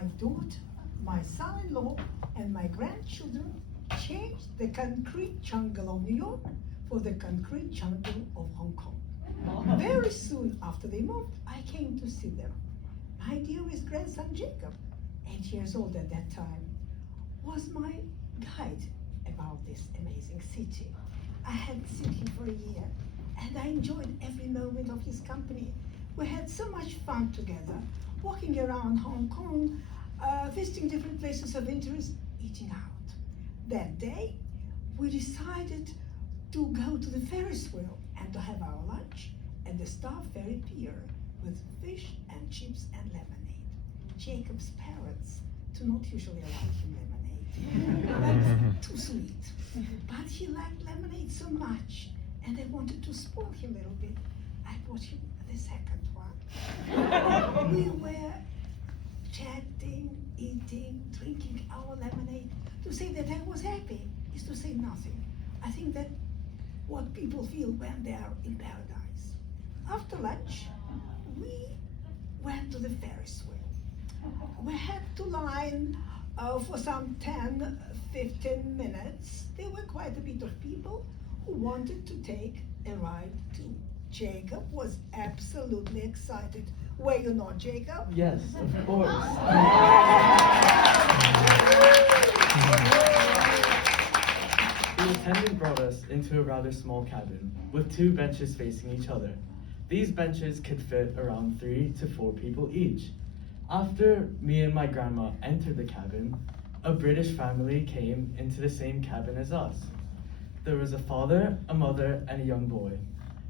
my daughter, my son-in-law, and my grandchildren changed the concrete jungle of New York for the concrete jungle of Hong Kong. Very soon after they moved, I came to see them. My dearest grandson Jacob, 8 years old at that time, was my guide about this amazing city. I hadn't seen him for a year, and I enjoyed every moment of his company. We had so much fun together, walking around Hong Kong, visiting different places of interest, eating out. That day, we decided to go to the Ferris wheel and to have our lunch at the Star Ferry Pier with fish and chips and lemonade. Jacob's parents do not usually like him lemonade. Too sweet. But he liked lemonade so much, and I wanted to spoil him a little bit. I bought him the second one. We were chatting, eating, drinking our lemonade. To say that I was happy is to say nothing. I think that what people feel when they are in paradise. After lunch, we went to the Ferris wheel. We had to line for some 10, 15 minutes. There were quite a bit of people who wanted to take a ride too. Jacob was absolutely excited. Were you not, Jacob? Yes, of course. The attendant brought us into a rather small cabin with 2 benches facing each other. These benches could fit around 3 to 4 people each. After me and my grandma entered the cabin, a British family came into the same cabin as us. There was a father, a mother, and a young boy.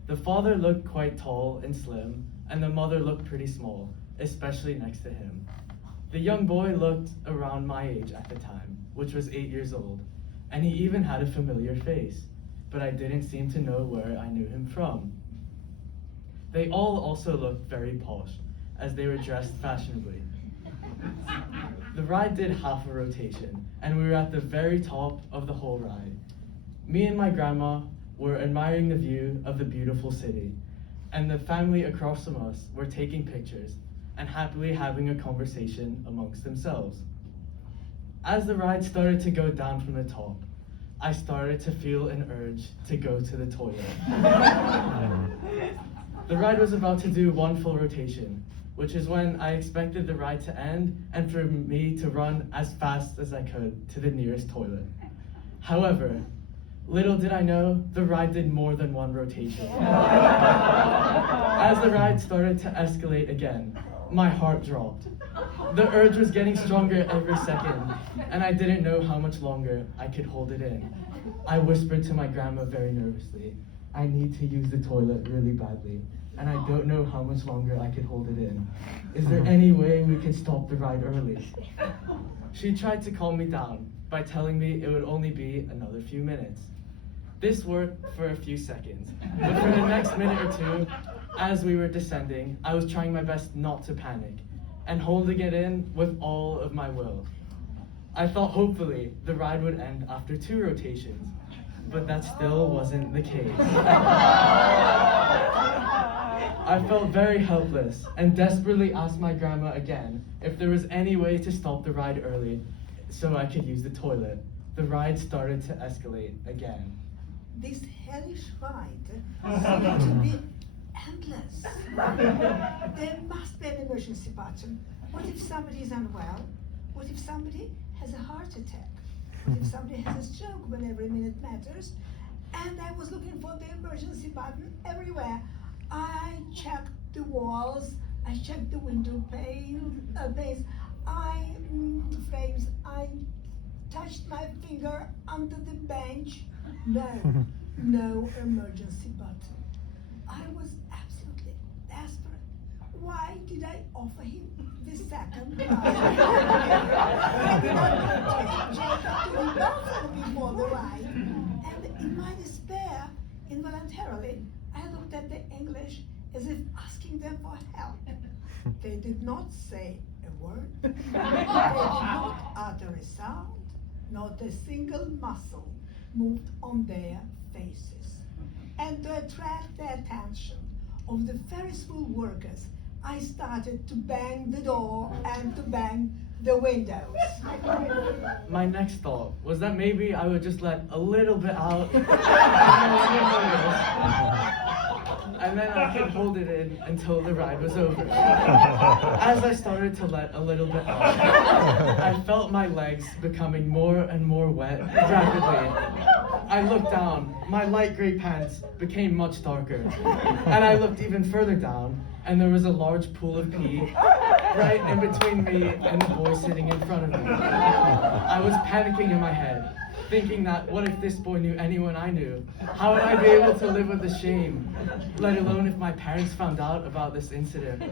The father looked quite tall and slim, and the mother looked pretty small, especially next to him. The young boy looked around my age at the time, which was 8 years old, and he even had a familiar face, but I didn't seem to know where I knew him from. They all also looked very posh, as they were dressed fashionably. The ride did half a rotation, and we were at the very top of the whole ride. Me and my grandma were admiring the view of the beautiful city, and the family across from us were taking pictures and happily having a conversation amongst themselves. As the ride started to go down from the top, I started to feel an urge to go to the toilet. The ride was about to do 1 full rotation, which is when I expected the ride to end and for me to run as fast as I could to the nearest toilet. However, little did I know, the ride did more than 1 rotation. As the ride started to escalate again, my heart dropped. The urge was getting stronger every second, and I didn't know how much longer I could hold it in. I whispered to my grandma very nervously, "I need to use the toilet really badly, and I don't know how much longer I could hold it in. Is there any way we could stop the ride early?" She tried to calm me down by telling me it would only be another few minutes. This worked for a few seconds, but for the next minute or two, as we were descending, I was trying my best not to panic and holding it in with all of my will. I thought hopefully the ride would end after 2 rotations, but that still wasn't the case. I felt very helpless and desperately asked my grandma again if there was any way to stop the ride early so I could use the toilet. The ride started to escalate again. This hellish ride seemed to be endless. There must be an emergency button. What if somebody is unwell? What if somebody has a heart attack? What if somebody has a stroke when every minute matters? And I was looking for the emergency button everywhere. I checked the walls, I checked the window panes, frames. I touched my finger under the bench. No emergency button. I was absolutely desperate. Why did I offer him the second ride? I did not take Jacob to be offered before the ride. And in my despair, involuntarily, I looked at the English as if asking them for help. They did not say a word. They did not utter a sound. Not a single muscle moved on their faces. And to attract the attention of the Ferris wheel workers, I started to bang the door and to bang the windows. My next thought was that maybe I would just let a little bit out, and then I could hold it in until the ride was over. As I started to let a little bit out, I felt my legs becoming more and more wet rapidly. I looked down, my light gray pants became much darker, and I looked even further down, and there was a large pool of pee right in between me and the boy sitting in front of me. I was panicking in my head, thinking that what if this boy knew anyone I knew? How would I be able to live with the shame, let alone if my parents found out about this incident?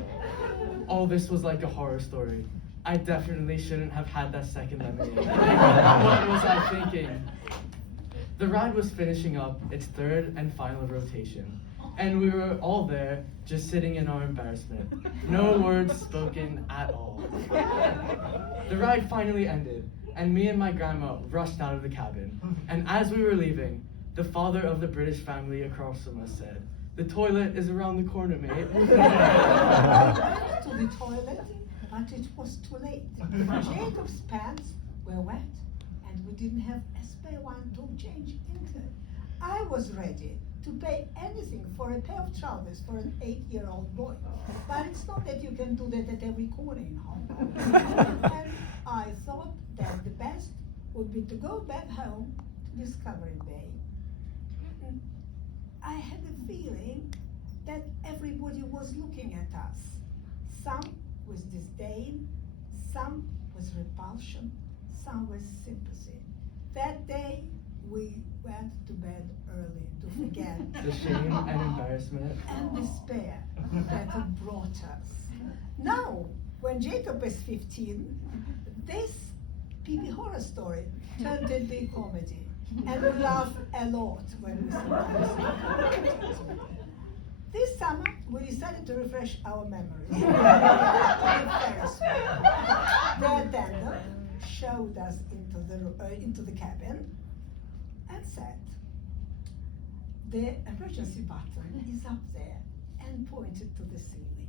All this was like a horror story. I definitely shouldn't have had that second lemonade. What was I thinking? The ride was finishing up its third and final rotation, and we were all there, just sitting in our embarrassment. No words spoken at all. The ride finally ended, and me and my grandma rushed out of the cabin. And as we were leaving, the father of the British family across from us said, "The toilet is around the corner, mate." To the toilet, but it was too late. Jacob's pants were wet, and we didn't have a spare one to change into. I was ready to pay anything for a pair of trousers for an 8-year-old boy. But it's not that you can do that at every corner in Hong Kong. And I thought that the best would be to go back home to Discovery Bay. I had a feeling that everybody was looking at us. Some with disdain, some with repulsion, some with sympathy. That day, we went to bed early to forget The shame and embarrassment. and despair that it brought us. Now, when Jacob is 15, this PB horror story turned into a comedy, and we laugh a lot when we see it. This summer, we decided to refresh our memories. The attendant showed us into the cabin and said, "The emergency button is up there," and pointed to the ceiling.